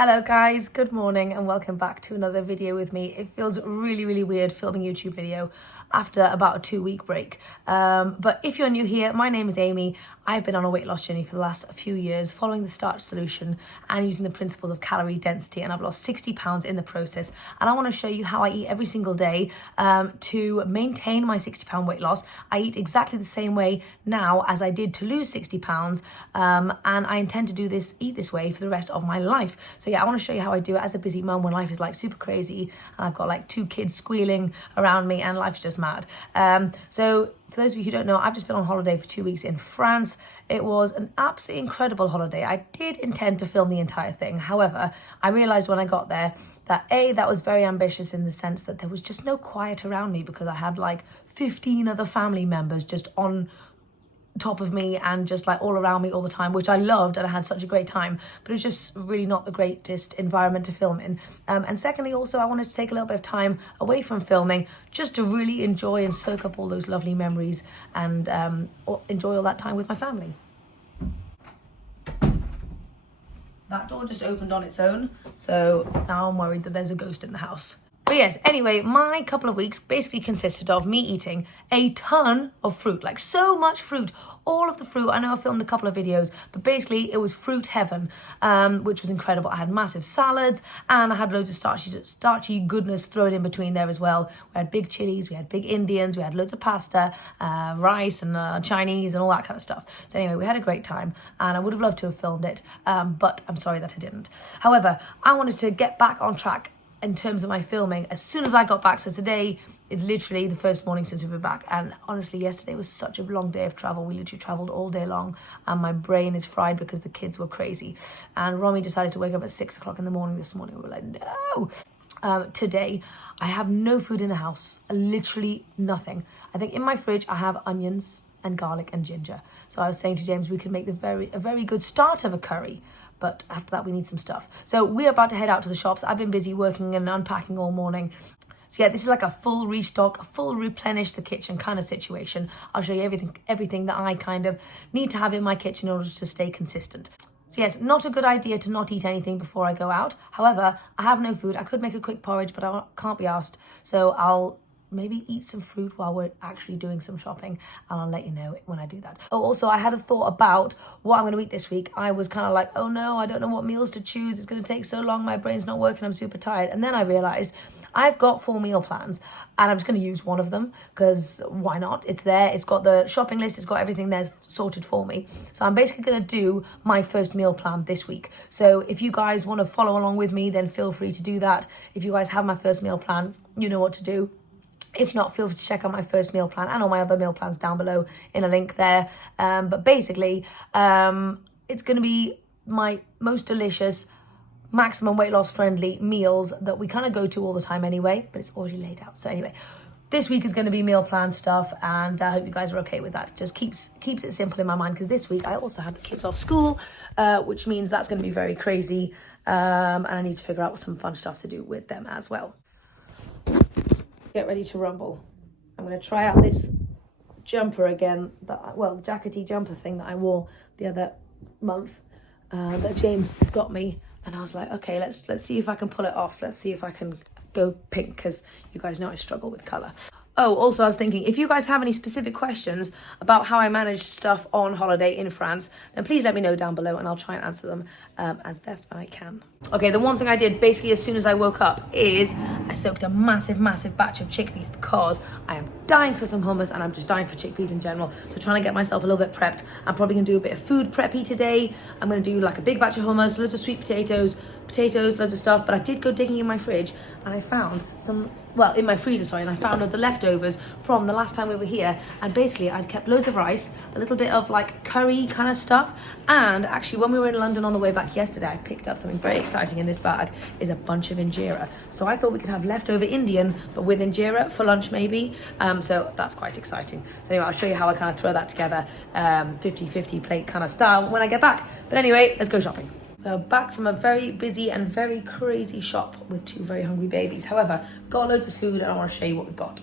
Hello guys, good morning and welcome back to another video with me. It feels really weird filming a YouTube video after about a 2-week break. But if you're new here, my name is Amy. I've been on a weight loss journey for the last few years following the Starch Solution and using the principles of calorie density, and I've lost 60 pounds in the process. And I want to show you how I eat every single day to maintain my 60-pound weight loss. I eat exactly the same way now as I did to lose 60 pounds and I intend to eat this way for the rest of my life. So yeah, I want to show you how I do it as a busy mum when life is like super crazy and I've got like 2 kids squealing around me and life's just mad. So for those of you who don't know, I've just been on holiday for 2 weeks in France. It was an absolutely incredible holiday. I did intend to film the entire thing. However, I realized when I got there that that was very ambitious in the sense that there was just no quiet around me because I had like 15 other family members just on top of me and just like all around me all the time, which I loved and I had such a great time, but it was just really not the greatest environment to film in. And secondly, also I wanted to take a little bit of time away from filming just to really enjoy and soak up all those lovely memories and enjoy all that time with my family. That door just opened on its own, so now I'm worried that there's a ghost in the house. But yes, anyway, my couple of weeks basically consisted of me eating a ton of fruit, like so much fruit, all of the fruit. I know I filmed a couple of videos, but basically it was fruit heaven, which was incredible. I had massive salads and I had loads of starchy goodness thrown in between there as well. We had big chilies, we had big Indians, we had loads of pasta, rice and Chinese and all that kind of stuff. So anyway, we had a great time and I would have loved to have filmed it, but I'm sorry that I didn't. However, I wanted to get back on track in terms of my filming as soon as I got back. So today is literally the first morning since we've been back, and honestly yesterday was such a long day of travel. We literally traveled all day long and my brain is fried because the kids were crazy, and Romy decided to wake up at 6 o'clock in the morning this morning. We were like, no. Today I have no food in the house, literally nothing. I think in my fridge I have onions and garlic and ginger. So I was saying to James we could make a very good start of a curry, but after that we need some stuff. So we're about to head out to the shops. I've been busy working and unpacking all morning. So yeah, this is like a full restock, a full replenish the kitchen kind of situation. I'll show you everything that I kind of need to have in my kitchen in order to stay consistent. So yes, not a good idea to not eat anything before I go out. However, I have no food. I could make a quick porridge, but I can't be asked. So I'll maybe eat some fruit while we're actually doing some shopping, and I'll let you know when I do that. Oh, also I had a thought about what I'm going to eat this week. I was kind of like, oh no, I don't know what meals to choose. It's going to take so long. My brain's not working. I'm super tired. And then I realized I've got 4 meal plans and I'm just going to use one of them because why not? It's there. It's got the shopping list. It's got everything there sorted for me. So I'm basically going to do my first meal plan this week. So if you guys want to follow along with me, then feel free to do that. If you guys have my first meal plan, you know what to do. If not, feel free to check out my first meal plan and all my other meal plans down below in a link there. But basically, it's going to be my most delicious, maximum weight loss friendly meals that we kind of go to all the time anyway, but it's already laid out. So anyway, this week is going to be meal plan stuff, and I hope you guys are okay with that. It just keeps it simple in my mind because this week I also have the kids off school, which means that's going to be very crazy, and I need to figure out some fun stuff to do with them as well. Get ready to rumble. I'm going to try out this jumper again, jackety jumper thing that I wore the other month that James got me, and I was like, okay, let's see if I can pull it off. Let's see if I can go pink because you guys know I struggle with colour. Oh, also I was thinking, if you guys have any specific questions about how I manage stuff on holiday in France, then please let me know down below and I'll try and answer them as best I can. Okay, the one thing I did basically as soon as I woke up is I soaked a massive batch of chickpeas because I am dying for some hummus and I'm just dying for chickpeas in general. So trying to get myself a little bit prepped. I'm probably going to do a bit of food preppy today. I'm going to do like a big batch of hummus, loads of sweet potatoes, loads of stuff. But I did go digging in my fridge and I found in my freezer, and I found loads of leftovers from the last time we were here, and basically I'd kept loads of rice, a little bit of like curry kind of stuff, and actually when we were in London on the way back yesterday I picked up something very exciting in this bag, is a bunch of injera. So I thought we could have leftover Indian but with injera for lunch maybe, so that's quite exciting. So anyway, I'll show you how I kind of throw that together 50-50 plate kind of style when I get back. But anyway, let's go shopping. Back from a very busy and very crazy shop with 2 very hungry babies. However, got loads of food and I want to show you what we've got.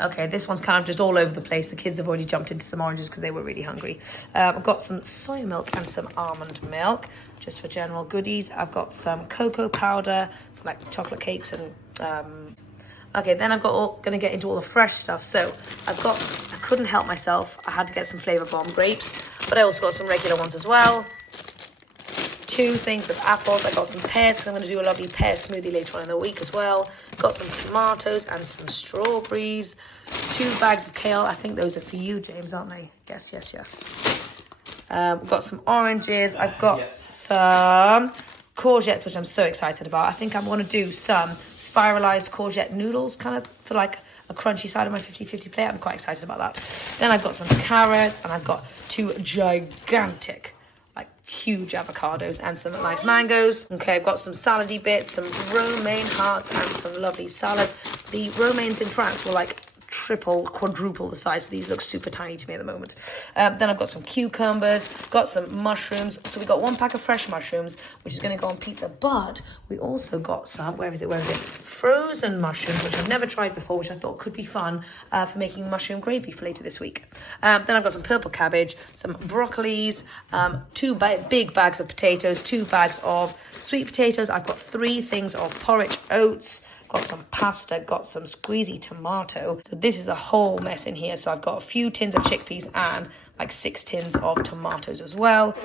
Okay, this one's kind of just all over the place. The kids have already jumped into some oranges because they were really hungry. I've got some soy milk and some almond milk, just for general goodies. I've got some cocoa powder for like chocolate cakes and... Okay, then gonna get into all the fresh stuff. So I couldn't help myself. I had to get some Flavor Bomb grapes, but I also got some regular ones as well. 2 things of apples. I got some pears because I'm going to do a lovely pear smoothie later on in the week as well. Got some tomatoes and some strawberries. 2 bags of kale. I think those are for you, James, aren't they? Yes, yes, yes. Got some oranges. I've got some courgettes, which I'm so excited about. I think I'm going to do some spiralized courgette noodles, kind of for like a crunchy side of my 50-50 plate. I'm quite excited about that. Then I've got some carrots, and I've got 2 gigantic, like huge avocados and some nice mangoes. Okay, I've got some salady bits, some romaine hearts, and some lovely salads. The romaines in France were like quadruple the size. So these look super tiny to me at the moment. Then I've got some cucumbers, got some mushrooms. So we got 1 pack of fresh mushrooms, which is going to go on pizza. But we also got some, where is it? Frozen mushrooms, which I've never tried before, which I thought could be fun for making mushroom gravy for later this week. Then I've got some purple cabbage, some broccolis, 2 big bags of potatoes, 2 bags of sweet potatoes. I've got 3 things of porridge oats, got some pasta, got some squeezy tomato. So this is a whole mess in here. So I've got a few tins of chickpeas and like 6 tins of tomatoes as well.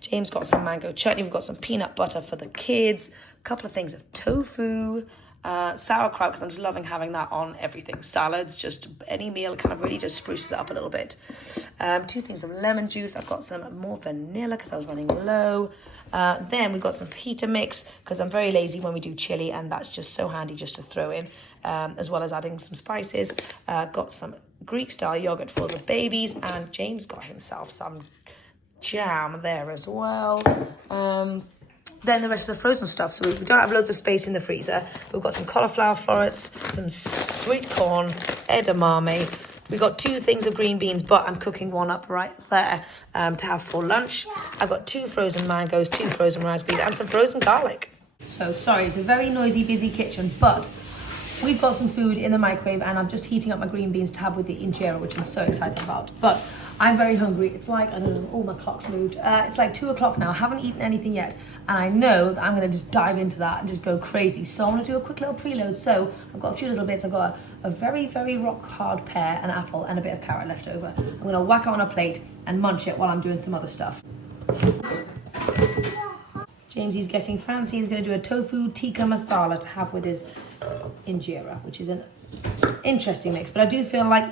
James got some mango chutney. We've got some peanut butter for the kids. A couple of things of tofu. Sauerkraut, because I'm just loving having that on everything. Salads, just any meal kind of really just spruces it up a little bit. 2 things of lemon juice. I've got some more vanilla because I was running low. Then we've got some fajita mix because I'm very lazy when we do chili, and that's just so handy just to throw in, as well as adding some spices. Got some Greek style yogurt for the babies, and James got himself some jam there as well. Then the rest of the frozen stuff. So we don't have loads of space in the freezer. We've got some cauliflower florets, some sweet corn, edamame. We got 2 things of green beans, but I'm cooking one up right there to have for lunch. I've got 2 frozen mangoes, 2 frozen raspberries, and some frozen garlic. So sorry, it's a very noisy, busy kitchen, but we've got some food in the microwave, and I'm just heating up my green beans to have with the injera, which I'm so excited about. But I'm very hungry. It's like, I don't know, oh, my clock's moved. It's like 2 o'clock now. I haven't eaten anything yet. And I know that I'm going to just dive into that and just go crazy. So I'm going to do a quick little preload. So I've got a few little bits. I've got a very, very rock hard pear, an apple, and a bit of carrot left over. I'm going to whack it on a plate and munch it while I'm doing some other stuff. Jamesy's getting fancy. He's going to do a tofu tikka masala to have with his injera, which is an interesting mix. But I do feel like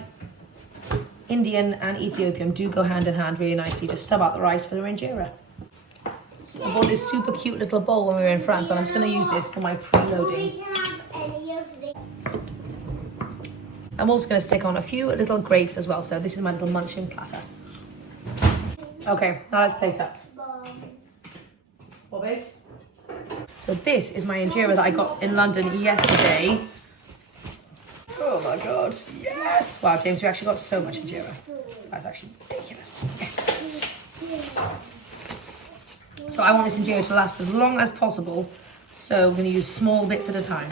Indian and Ethiopian do go hand in hand really nicely. Just sub out the rice for the injera. So I bought this super cute little bowl when we were in France, and I'm just going to use this for my preloading. I'm also going to stick on a few little grapes as well. So this is my little munching platter. Okay, now let's plate up. What, babe? So this is my injera that I got in London yesterday. Oh my god, yes! Wow, James, we actually got so much injera. That's actually ridiculous. Yes. So I want this injera to last as long as possible, so we're going to use small bits at a time.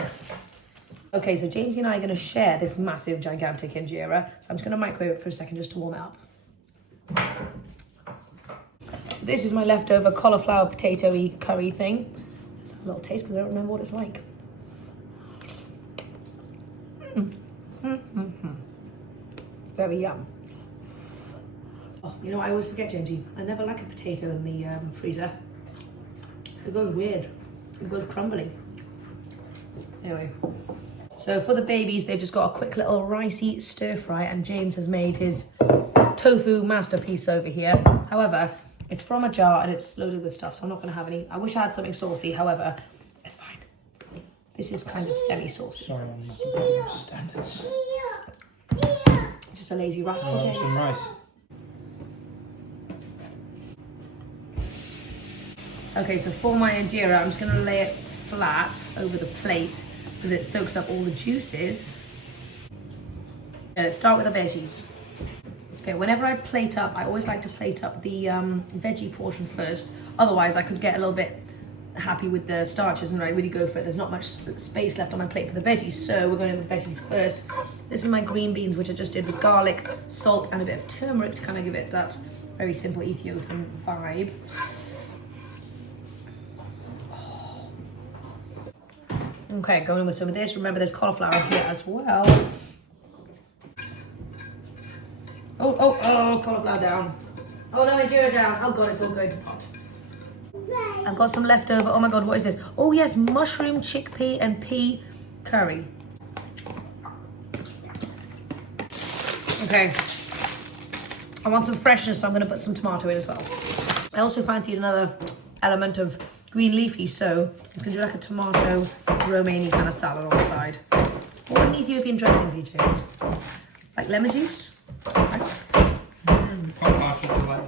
Okay, so Jamesy and I are going to share this massive, gigantic injera. So I'm just going to microwave it for a second just to warm it up. So this is my leftover cauliflower potato-y curry thing. Let's have a little taste because I don't remember what it's like. Very yum. Oh, you know, I always forget, Jamesy. I never like a potato in the freezer. It goes weird. It goes crumbly. Anyway. So for the babies, they've just got a quick little ricey stir fry, and James has made his tofu masterpiece over here. However, it's from a jar and it's loaded with stuff, so I'm not going to have any. I wish I had something saucy. However, it's fine. This is kind of semi-saucy. Sorry, I'm not the standards. Just a lazy rascal, James. Some rice. Okay, so for my injera, I'm just going to lay it flat over the plate so that it soaks up all the juices. Okay, let's start with the veggies. Okay, whenever I plate up, I always like to plate up the veggie portion first. Otherwise, I could get a little bit happy with the starches and I really go for it. There's not much space left on my plate for the veggies, so we're going in with veggies first. This is my green beans, which I just did with garlic, salt, and a bit of turmeric to kind of give it that very simple Ethiopian vibe. Okay, going in with some of this. Remember, there's cauliflower here as well. Oh, cauliflower down. Oh no, Nigeria down. Oh god, it's all going to pot. I've got some leftover. Oh my god, what is this? Oh yes, mushroom, chickpea, and pea curry. Okay. I want some freshness, so I'm going to put some tomato in as well. I also fancied another element of green leafy, so you can do like a tomato romaine kind of salad on the side. Or an Ethiopian dressing, PJs. Like lemon juice. Right.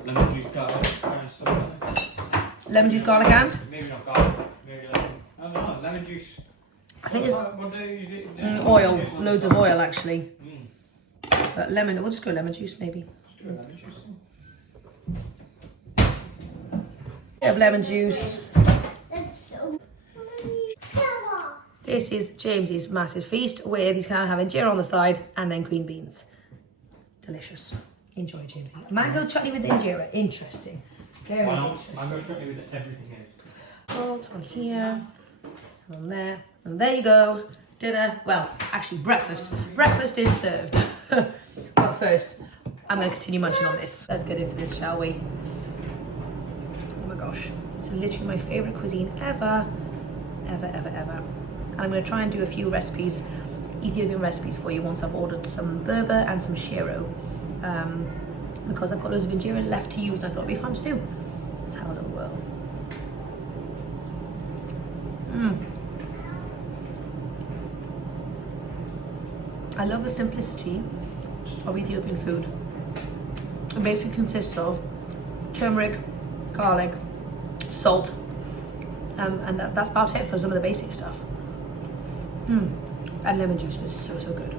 Lemon juice, garlic, and stuff like that. Lemon juice, garlic, and? Maybe not garlic, maybe lemon. I don't know, lemon juice. I think it's what do they usually do? oil, loads of oil actually. But lemon, we'll just go lemon juice maybe. Let's do lemon juice. Bit of lemon juice. This is James's massive feast where he's kind of having injera on the side and then green beans. Delicious. Enjoy, Jamesy. Mango chutney with the injera. Interesting. Very interesting. Mango chutney with everything in it. Salt on here, on there, and there you go. Dinner. Well, actually breakfast. Breakfast is served. But first, I'm going to continue munching on this. Let's get into this, shall we? Oh my gosh. This is literally my favourite cuisine ever. Ever, ever, ever. And I'm going to try and do a few recipes, Ethiopian recipes for you once I've ordered some berber and some shiro. Because I've got loads of injera left to use and I thought it'd be fun to do. Let's have a little whirl. I love the simplicity of Ethiopian food. It basically consists of turmeric, garlic, salt, and that's about it for some of the basic stuff. And lemon juice was so good.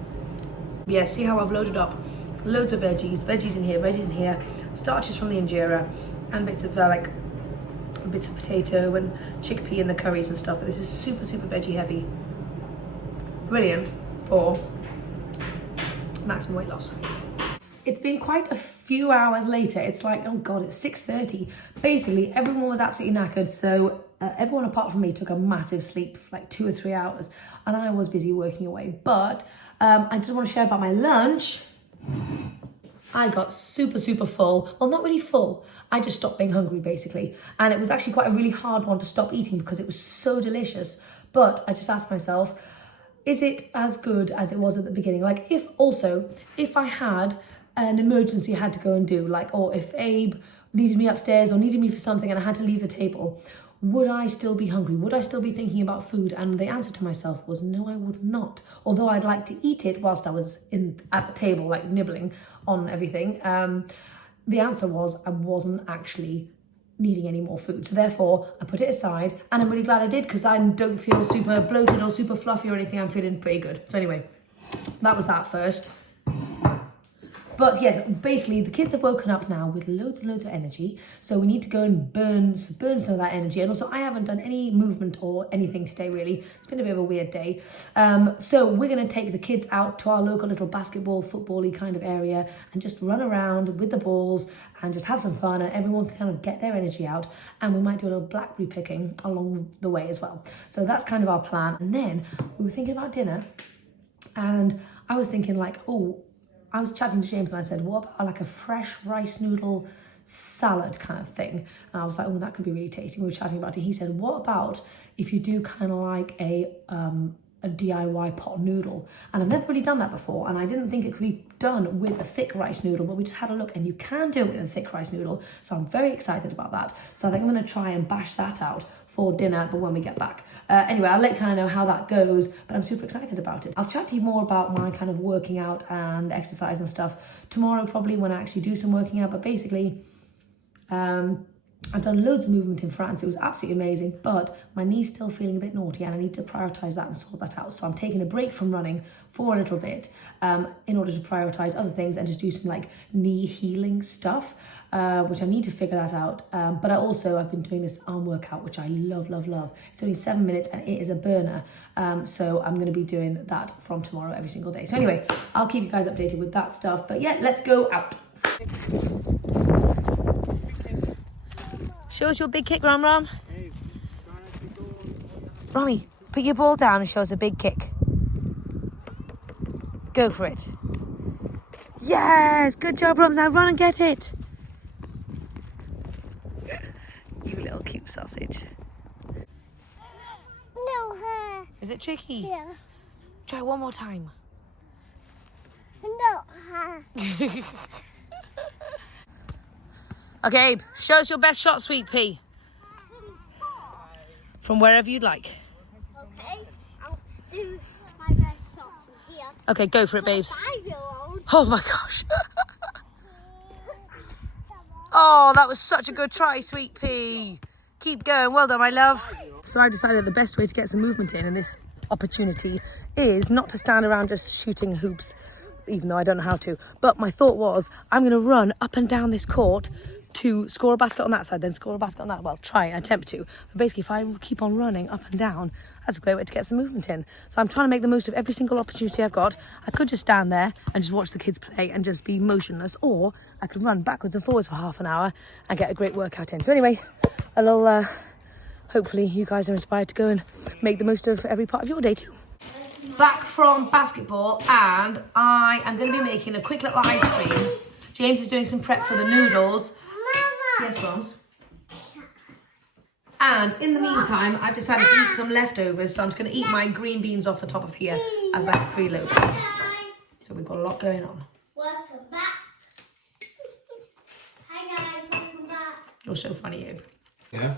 Yeah, see how I've loaded up loads of veggies in here, starches from the injera, and bits of potato and chickpea and the curries and stuff. But this is super veggie heavy. Brilliant for maximum weight loss. It's been quite a few hours later. It's like, oh god, it's 6:30. Basically, everyone was absolutely knackered, so everyone apart from me took a massive sleep for like 2 or 3 hours, and I was busy working away. But I just want to share about my lunch. I got super full. Well, not really full. I just stopped being hungry, basically. And it was actually quite a really hard one to stop eating because it was so delicious. But I just asked myself, is it as good as it was at the beginning? Like, if I had an emergency I had to go and do, like, or if Abe needed me upstairs or needed me for something and I had to leave the table, would I still be hungry? Would I still be thinking about food? And the answer to myself was no, I would not. Although I'd like to eat it whilst I was at the table, like nibbling on everything. The answer was I wasn't actually needing any more food. So therefore, I put it aside, and I'm really glad I did because I don't feel super bloated or super fluffy or anything. I'm feeling pretty good. So anyway, that was that first. But yes, basically the kids have woken up now with loads of energy. So we need to go and burn some of that energy. And also I haven't done any movement or anything today really. It's been a bit of a weird day. So we're gonna take the kids out to our local little basketball, football-y kind of area and just run around with the balls and just have some fun, and everyone can kind of get their energy out. And we might do a little blackberry picking along the way as well. So that's kind of our plan. And then we were thinking about dinner, and I was thinking like, I was chatting to James and I said, what about like a fresh rice noodle salad kind of thing? And I was like, oh, that could be really tasty. We were chatting about it. He said, what about if you do kind of like a DIY pot noodle? And I've never really done that before, and I didn't think it could be done with a thick rice noodle, but we just had a look and you can do it with a thick rice noodle. So I'm very excited about that. So I think I'm going to try and bash that out for dinner, but when we get back. Anyway, I'll let you kind of know how that goes, but I'm super excited about it. I'll chat to you more about my kind of working out and exercise and stuff tomorrow, probably when I actually do some working out. But basically, I've done loads of movement in France. It was absolutely amazing, but my knee's still feeling a bit naughty and I need to prioritise that and sort that out. So I'm taking a break from running for a little bit in order to prioritise other things and just do some like knee healing stuff, which I need to figure that out. But I've been doing this arm workout, which I love. It's only 7 minutes and it is a burner. So I'm going to be doing that from tomorrow every single day. So anyway, I'll keep you guys updated with that stuff. But yeah, let's go out. Show us your big kick, Ram. Rami, put your ball down and show us a big kick. Go for it. Yes, good job, Ram. Now run and get it. You little cute sausage. No, Is it tricky? yeah. Try one more time. No, Okay, Abe, show us your best shot, sweet pea. From wherever you'd like. Okay, I'll do my best shot from here. Okay, go for it, babes. 5-year-old. Oh my gosh. Oh, that was such a good try, sweet pea. Keep going. Well done, my love. So I decided the best way to get some movement in this opportunity is not to stand around just shooting hoops, even though I don't know how to. But my thought was, I'm going to run up and down this court to score a basket on that side, then score a basket on that. Well, try and attempt to. But basically, if I keep on running up and down, that's a great way to get some movement in. So I'm trying to make the most of every single opportunity I've got. I could just stand there and just watch the kids play and just be motionless, or I could run backwards and forwards for half an hour and get a great workout in. So anyway, a little, hopefully you guys are inspired to go and make the most of every part of your day too. Back from basketball, and I am going to be making a quick little ice cream. James is doing some prep for the noodles. Yes, Rons. And in the meantime, I've decided to eat some leftovers, so I'm just going to eat my green beans off the top of here as like preload. So we've got a lot going on. Welcome back. Hi guys, welcome back. You're so funny, Abe. Yeah.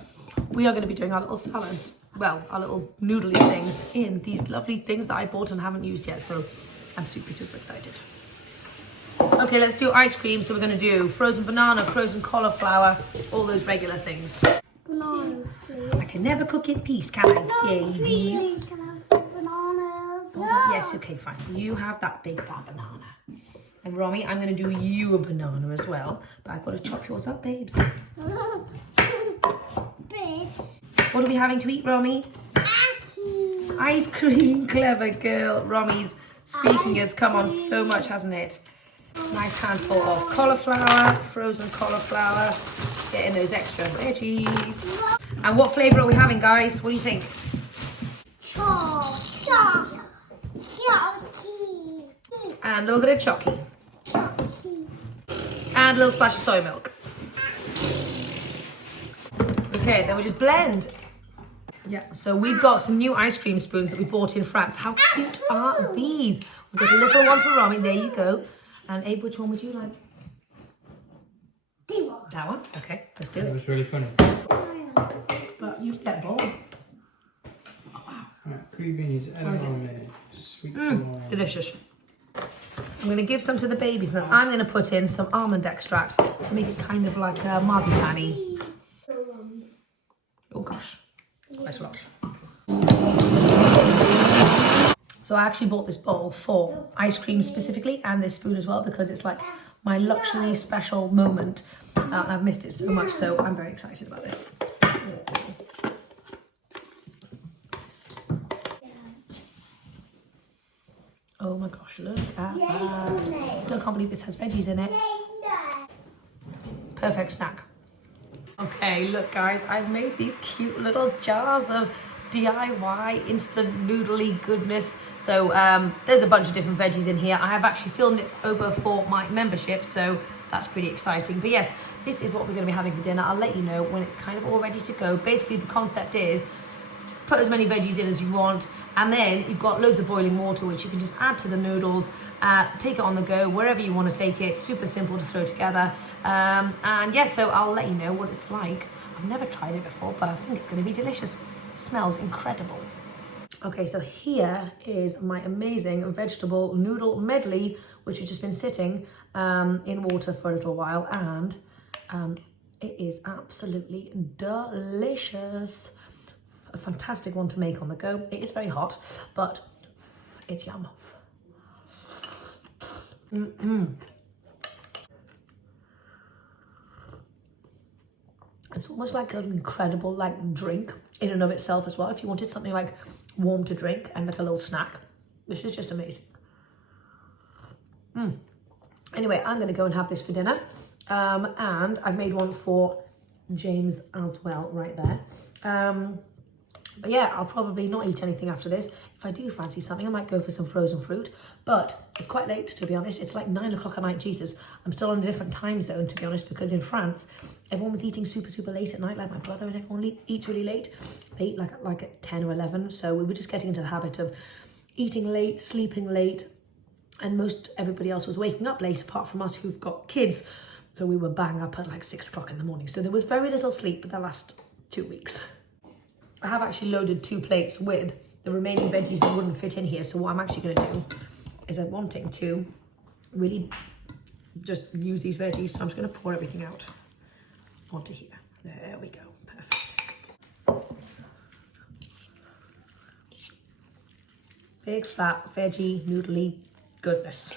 We are going to be doing our little salads, well, our little noodly things in these lovely things that I bought and haven't used yet, so I'm super excited. Okay, let's do ice cream. So we're going to do frozen banana, frozen cauliflower, all those regular things. Bananas, please. I can never cook in peace, can I? Bananas, Babies. please. Can I have some bananas? Oh, yes, okay, fine. You have that big fat banana. And Romy, I'm going to do you a banana as well, but I've got to chop yours up, babes. Big. What are we having to eat, Romy? Ackee. Ice cream, clever girl. Romy's speaking has come on so much, hasn't it? Nice handful of cauliflower, frozen cauliflower. Getting those extra veggies. And what flavour are we having, guys? What do you think? Chocky. And a little bit of chocky. And a little splash of soy milk. Okay, then we just blend. Yeah, so we've got some new ice cream spoons that we bought in France. How cute are these? We've got a little one for Romy. There you go. And Abe, which one would you like? That one? Okay, let's do It it. was really funny. But you get a bowl. Right, green beans, edamame, sweet corn. Delicious. I'm going to give some to the babies, and then I'm going to put in some almond extract to make it kind of like a marzipan-y. Oh gosh, quite a lot. So I actually bought this bowl for ice cream specifically, and this spoon as well, because it's like my luxury special moment. And I've missed it so much, so I'm very excited about this. Oh my gosh, look at that. Still can't believe this has veggies in it. Perfect snack. Okay, look guys, I've made these cute little jars of DIY instant noodly goodness. So there's a bunch of different veggies in here. I have actually filmed it over for my membership, so that's pretty exciting. But yes, this is what we're going to be having for dinner. I'll let you know when it's kind of all ready to go. Basically, the concept is put as many veggies in as you want, and then you've got loads of boiling water which you can just add to the noodles, take it on the go wherever you want to take it. Super simple to throw together. And yeah, so I'll let you know what it's like. I've never tried it before, but I think it's going to be delicious. It smells incredible. Okay, so here is my amazing vegetable noodle medley, which has just been sitting in water for a little while, and It is absolutely delicious. A fantastic one to make on the go. It is very hot, but it's yum. It's almost like an incredible like drink in and of itself as well. If you wanted something like warm to drink and like a little snack, this is just amazing. Anyway, I'm gonna go and have this for dinner. And I've made one for James as well right there. But yeah, I'll probably not eat anything after this. If I do fancy something, I might go for some frozen fruit. But it's quite late, to be honest. It's like 9 o'clock at night. Jesus, I'm still on a different time zone, to be honest, because in France, everyone was eating super, super late at night, like my brother and everyone eats really late. They eat like at 10 or 11. So we were just getting into the habit of eating late, sleeping late, and everybody else was waking up late, apart from us who've got kids. So we were bang up at like 6 o'clock in the morning. So there was very little sleep the last 2 weeks. I have actually loaded 2 plates with the remaining veggies that wouldn't fit in here. So what I'm actually going to do is I'm wanting to really just use these veggies. So I'm just going to pour everything out onto here. There we go. Perfect. Big fat veggie noodly goodness.